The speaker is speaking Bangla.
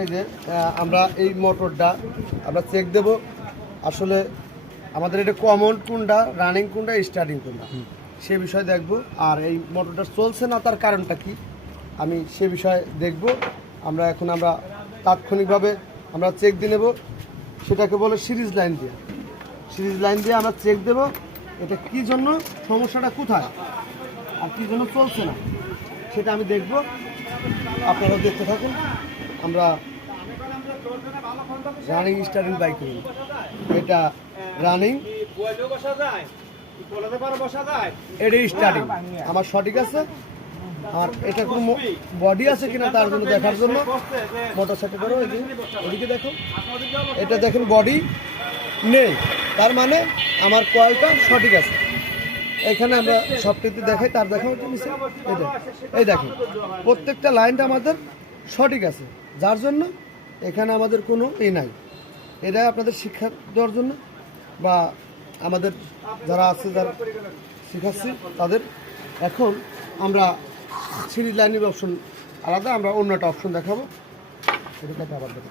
এই যে আমরা এই মোটরটা আমরা চেক দেব আসলে আমাদের এটা কমন কোনটা, রানিং কোনটা, স্টার্টিং কোনটা সে বিষয়ে দেখব। আর এই মোটরটা চলছে না তার কারণটা কি আমি সে বিষয়ে দেখব। আমরা তাৎক্ষণিকভাবে আমরা চেক দিয়ে নেব, সেটাকে বলে সিরিজ লাইন দিয়ে। সিরিজ লাইন দিয়ে আমরা চেক দেব এটা কি জন্য, সমস্যাটা কোথায় আর কী জন্য চলছে না সেটা আমি দেখব। আপনারা দেখতে থাকুন। আমরা রানিং স্টার্টিং বাইক করি, এটা রানিং, এটা স্টার্টিং আমার সঠিক আছে। আর এটা কোনো বডি আছে কিনা তার জন্য দেখার জন্য মোটর সাইকেল করো, এদিকে দেখো, এটা দেখেন বডি নেই, তার মানে আমার কয়েলটা সঠিক আছে। এখানে আমরা সবটিতে দেখাই, তার দেখাও নিচে এই দেখেন প্রত্যেকটা লাইনটা আমাদের সঠিক আছে, যার জন্য এখানে আমাদের কোনো নাই। এটা আপনাদের শিক্ষা দেওয়ার জন্য বা আমাদের যারা আছে যারা শেখাচ্ছি তাদের। এখন আমরা সিরিজ লাইনের অপশন আলাদা, আমরা অন্য একটা অপশন দেখাবো, এটা আবার দেখো।